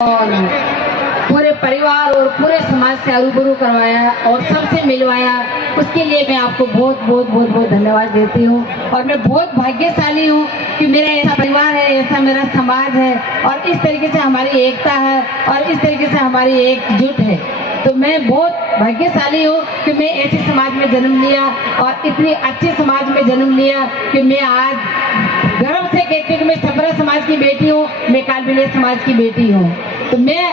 और पूरे परिवार और पूरे समाज से रूबरू करवाया और सबसे मिलवाया, उसके लिए मैं आपको बहुत बहुत बहुत बहुत धन्यवाद देती हूँ। और मैं बहुत भाग्यशाली हूँ कि मेरा ऐसा परिवार है, ऐसा मेरा समाज है और इस तरीके से हमारी एकता है और इस तरीके से हमारी एकजुट है। तो मैं बहुत भाग्यशाली हूँ कि मैं ऐसे समाज में जन्म लिया और इतनी अच्छे समाज में जन्म लिया कि मैं आज गर्व से कहती हूँ कि मैं छपरा समाज की बेटी हूँ, मैं कालबेलिया समाज की बेटी हूँ। तो मैं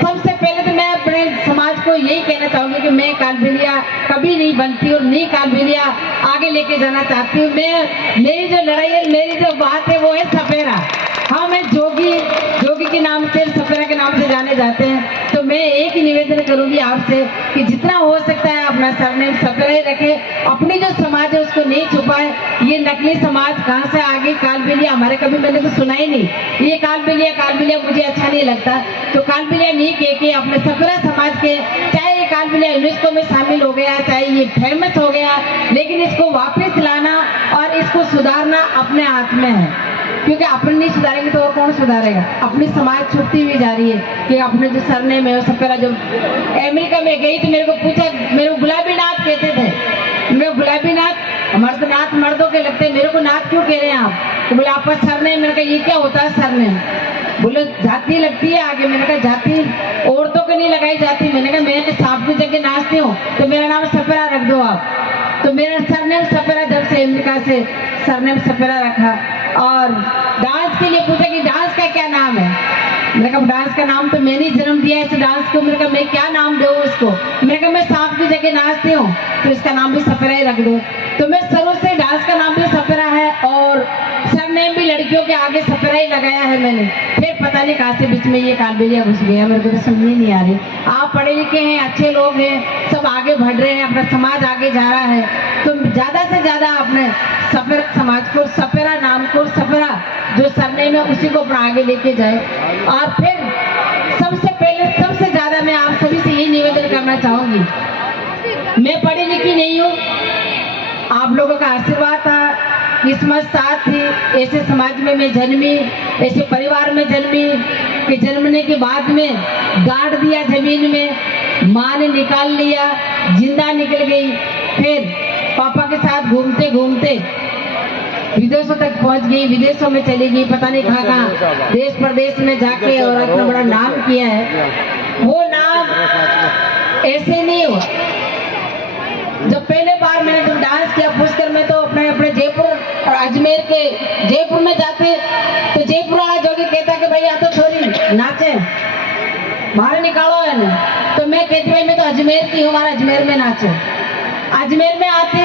सबसे पहले तो मैं अपने समाज को यही कहना चाहूँगी कि मैं कालबेलिया कभी नहीं बनती और नहीं कालबेलिया आगे लेके जाना चाहती हूँ। मेरी जो लड़ाई है, मेरी जो बात है वो है सपेरा। हाँ, मैं जोगी के नाम से, सपेरा के नाम से जाने जाते हैं। तो मैं एक ही निवेदन करूंगी आपसे कि जितना हो सकता है अपना सरनेम सपेरा ही रखें, अपनी जो समाज है उसको नहीं छुपाए। ये नकली समाज कहाँ से आ गई? कालबेलिया हमारे कभी मैंने तो सुना ही नहीं। ये कालबेलिया मुझे अच्छा नहीं लगता। तो कालबेलिया नहीं कह के अपने सपेरा समाज के, चाहे ये कालबेलिया यूनेस्को में शामिल हो गया, चाहे ये फेमस हो गया, लेकिन इसको वापस लाना और इसको सुधारना अपने हाथ में है। क्योंकि अपन नहीं सुधारेंगे तो और कौन सुधारेगा? अपनी समाज छुपती हुई जा रही है कि अपने जो सरनेम है सपेरा। जब अमेरिका में गई तो मेरे को पूछा, मेरे को गुलाबी नाथ कहते थे। मेरे गुलाबी नाथ, हमारे तो नाथ मर्दों के लगते हैं, मेरे को नाथ क्यों कह रहे हैं आप? तो बोले आपका सरनेम। मैंने कहा ये क्या होता है सरनेम? बोले जाति लगती है आगे। मैंने कहा जाति औरतों को नहीं लगाई जाती। मैंने कहा मैं सांप की जगह नाचती हूँ तो मेरा नाम सपेरा रख दो आप। तो मेरा सरनेम सपेरा, जब से अमेरिका से सरनेम सपेरा रखा। और डांस के लिए पूछा कि डांस का क्या नाम है? मैंने कहा डांस का नाम तो मैंने जन्म दिया है इस डांस को। मैंने कहा मैं क्या नाम दूँ उसको? मैंने कहा मैं सांप की जगह नाचती हूँ तो इसका नाम भी सपेरा ही रख दो। तो मैं शुरू से डांस का नाम भी सपेरा है और सरनेम भी लड़कियों के आगे सपेरा ही लगाया है मैंने। फिर पता नहीं कहाँ से बीच में ये कालबेलिया घुस गया, मेरे को तो समझ नहीं आ रही। आप पढ़े लिखे हैं, अच्छे लोग हैं, सब आगे बढ़ रहे हैं, अपना समाज आगे जा रहा है, तो ज्यादा से ज्यादा अपने सपेरा समाज को, सपेरा नाम को, सपेरा जो सरनेम है उसी को अपना आगे लेके जाए। और फिर सबसे पहले सबसे ज्यादा मैं आप सभी से यही निवेदन करना चाहूंगी, मैं पढ़ी लिखी नहीं हूँ, आप लोगों का आशीर्वाद था, किस्मत साथ थी, ऐसे समाज में मैं जन्मी, ऐसे परिवार में जन्मी कि जन्मने के बाद में गाड़ दिया जमीन में, माँ ने निकाल लिया, जिंदा निकल गई। फिर पापा के साथ घूमते घूमते विदेशों तक पहुंच गई, विदेशों में चली गई, पता नहीं कहाँ कहाँ देश प्रदेश में जाके और अपना बड़ा नाम किया है। वो नाम ऐसे नहीं हुआ। जब पहले बार मैंने जब डांस किया पुष्कर में, तो अपने जयपुर और अजमेर के, जयपुर में जाते तो जयपुर वाला जोगी कहता कि भाई या तो छोरी नाचे, बाहर निकालो है ना। तो मैं कहती भाई मैं तो अजमेर की हूँ, हमारा अजमेर में नाचे। अजमेर में आते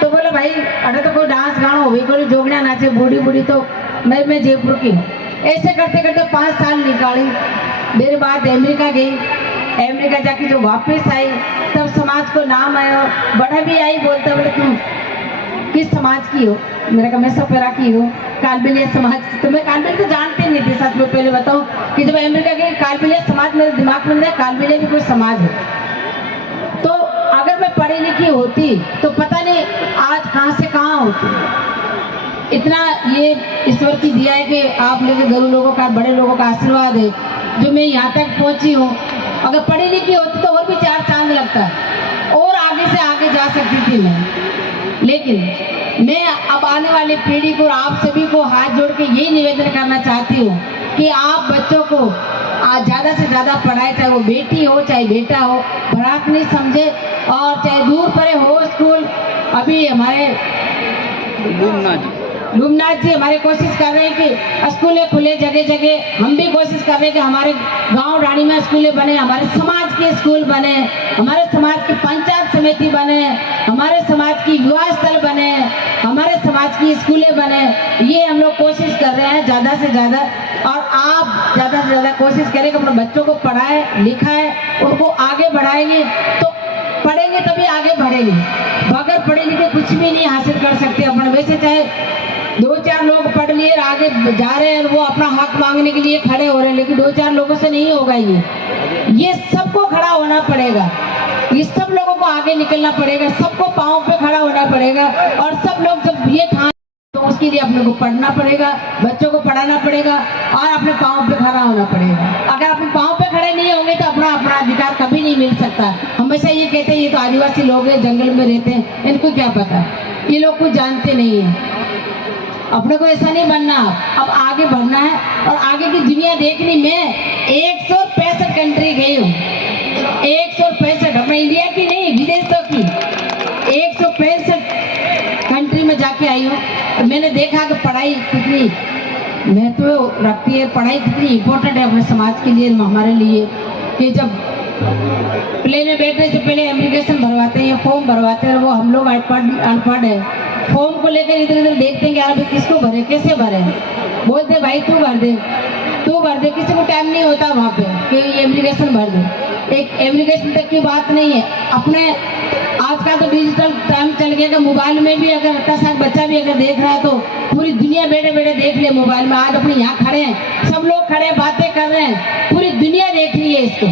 तो बोले भाई अरे तो कोई डांस गाना हो, कोई जोगना नाचे, बूढ़ी बूढ़ी, तो मैं जयपुर की हूँ। ऐसे करते करते 5 साल निकाली। मेरे बाद अमेरिका गई, अमेरिका जाके जो वापस आई तब समाज को नाम आया, बड़ा भी आई, बोलता बोले तुम किस समाज की हो? मैंने कहा मैं सपेरा की हूँ, कालबेलिया समाज की। तो मैं कालबेलिया तो जानते नहीं थे, सच में पहले बताऊँ कि जब अमेरिका गई कालबेलिया समाज मेरे दिमाग में नहीं, कालबेलिया भी कोई समाज है। तो अगर मैं पढ़ी लिखी होती तो पता नहीं आज कहाँ से कहाँ होती। इतना ये ईश्वर की दिया है कि आप लोग गुरु लोगों का, बड़े लोगों का आशीर्वाद है जो मैं यहाँ तक पहुँची हूँ। अगर पढ़ी लिखी होती तो और भी 4 चांद लगता और आगे से आगे जा सकती थी मैं। लेकिन मैं अब आने वाली पीढ़ी को, आप सभी को हाथ जोड़ के यही निवेदन करना चाहती हूँ कि आप बच्चों को ज़्यादा से ज़्यादा पढ़ाए, चाहे वो बेटी हो चाहे बेटा हो, भड़ाक नहीं समझे, और चाहे दूर परे हो स्कूल। अभी हमारे लूमनाथ जी हमारे कोशिश कर रहे हैं कि स्कूलें खुले जगह जगह। हम भी कोशिश कर रहे हैं कि हमारे गांव रानी में स्कूलें बने, हमारे समाज के स्कूल बने, हमारे समाज की पंचायत समिति बने, हमारे समाज की युवा स्थल बने, हमारे समाज की स्कूलें बने। ये हम लोग कोशिश कर रहे हैं ज़्यादा से ज़्यादा। और आप ज़्यादा से ज़्यादा कोशिश करें कि अपने बच्चों को पढ़ाएं लिखाएं, उनको आगे बढ़ाएंगे तो पढ़ेंगे तभी आगे बढ़ेंगे। बगैर पढ़े लिखे कुछ भी नहीं हासिल कर सकते अपन। वैसे चाहे 2-4 लोग पढ़ लिए आगे जा रहे हैं, वो अपना हक मांगने के लिए खड़े हो रहे हैं, लेकिन 2-4 लोगों से नहीं होगा। ये सबको खड़ा होना पड़ेगा, ये सब लोगों को आगे निकलना पड़ेगा, सबको पाँव पे खड़ा होना पड़ेगा। और सब लोग जब ये ठान तो उसकी इसके लिए अपने को पढ़ना पड़ेगा, बच्चों को पढ़ाना पड़ेगा और अपने पाँव पे खड़ा होना पड़ेगा। अगर अपने पाँव पे खड़े नहीं होंगे तो अपना अधिकार कभी नहीं मिल सकता। हमेशा ये कहते हैं ये तो आदिवासी लोग हैं, जंगल में रहते हैं, इनको क्या पता, ये लोग कुछ जानते नहीं है। अपने को ऐसा नहीं बनना, अब आगे बढ़ना है और आगे की दुनिया देखनी। मैं 165 कंट्री गई हूँ, 165, अपने इंडिया की नहीं, विदेशों की 165 कंट्री में जाके आई हूँ। मैंने देखा कि पढ़ाई कितनी महत्व रखती है, पढ़ाई कितनी इम्पोर्टेंट है अपने समाज के लिए, हमारे लिए। कि जब प्लेन में बैठने से पहले एप्लीकेशन भरवाते हैं, फॉर्म भरवाते हैं, वो हम लोग अनपढ़ है, फॉर्म को लेकर इधर उधर देखते हैं कि यार किसको भरे, कैसे भरे, बोलते भाई तू भर दे, किसी को टाइम नहीं होता वहाँ पे कि ये एप्लीकेशन भर दे। एक एप्लीकेशन तक की बात नहीं है, अपने आज का तो डिजिटल टाइम चल गया कि मोबाइल में भी अगर 10 साल बच्चा भी अगर देख रहा है तो पूरी दुनिया बैठे बैठे देख ले मोबाइल में। आज अपने यहाँ खड़े हैं, सब लोग खड़े बातें कर रहे हैं, पूरी दुनिया देख रही है इसको।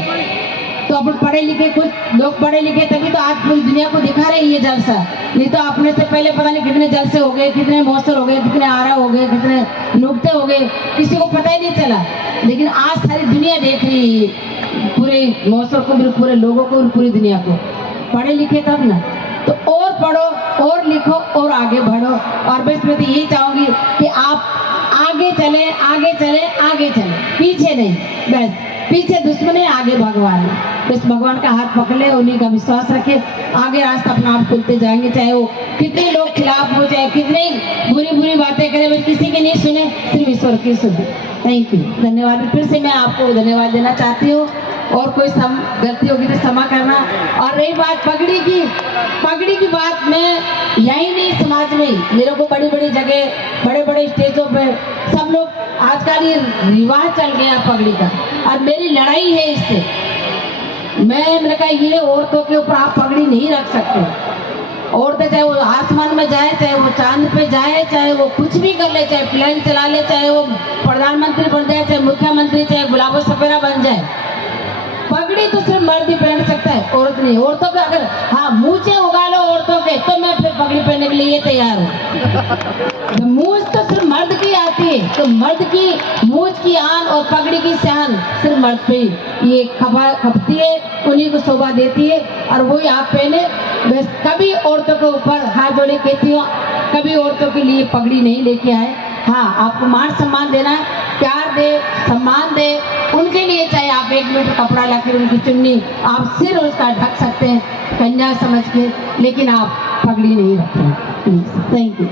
तो अपन पढ़े लिखे, कुछ लोग पढ़े लिखे तभी तो आज पूरी दुनिया को दिखा रहे हैं ये जलसा, नहीं तो अपने से पहले पता नहीं कितने जलसे हो गए, कितने मौसर हो गए, कितने आरा हो गए, कितने नुक्ते हो गए, किसी को पता ही नहीं चला। लेकिन आज सारी दुनिया देख रही है, पूरे मौसर को भी, पूरे लोगों को, पूरी दुनिया को। पढ़े लिखे तब ना, तो और पढ़ो और लिखो और आगे बढ़ो। और बस मैं तो यही चाहूँगी कि आप आगे चले, आगे चले, आगे चले, पीछे नहीं। बस पीछे दुश्मन है, आगे भगवान है। बस भगवान का हाथ पकड़े, उन्हीं का विश्वास रखे, आगे रास्ता अपना आप खुलते जाएंगे। चाहे वो कितने लोग खिलाफ हो, चाहे कितनी बुरी बुरी बातें करें, बस किसी की नहीं सुने, सिर्फ ईश्वर की सुने। थैंक यू, धन्यवाद। फिर से मैं आपको धन्यवाद देना चाहती हूँ, और कोई गलती होगी तो क्षमा करना। और रही बात पगड़ी की बात, मैं यही नहीं, समाज में मेरे को बड़ी बड़ी जगह, बड़े बड़े स्टेजों पे सब लोग, आजकल ये रिवाज चल गया पगड़ी का, और मेरी लड़ाई है इससे। मैंने कहा ये औरतों के ऊपर आप पगड़ी नहीं रख सकते। औरतें चाहे वो आसमान में जाए, चाहे वो चांद पे जाए, चाहे वो कुछ भी कर ले, चाहे प्लेन चला ले, चाहे वो प्रधानमंत्री बन जाए, चाहे मुख्यमंत्री, चाहे गुलाबो सपेरा बन जाए, पगड़ी तो सिर्फ मर्द ही पहन सकता है, औरत नहीं। औरतों के अगर हाँ मूछें उगा लो औरतों के, तो मैं फिर पगड़ी पहनने के लिए तैयार हूँ। मूछ तो सिर्फ मर्द की आती है, तो मर्द की मूछ की आन और पगड़ी की शान सिर्फ मर्द पे ये खपती है, उन्हीं को शोभा देती है, और वही आप पहने। बस कभी औरतों के ऊपर हाथ जोड़े कहती हूँ, कभी औरतों के लिए पगड़ी नहीं लेके आए। हाँ, आपको मान सम्मान देना है, प्यार दे, सम्मान दे उनके लिए, चाहे आप 1 मीटर कपड़ा लाकर उनकी चुन्नी आप सिर उसका ढक सकते हैं कन्या समझ के, लेकिन आप पगड़ी नहीं रखें। Thank you.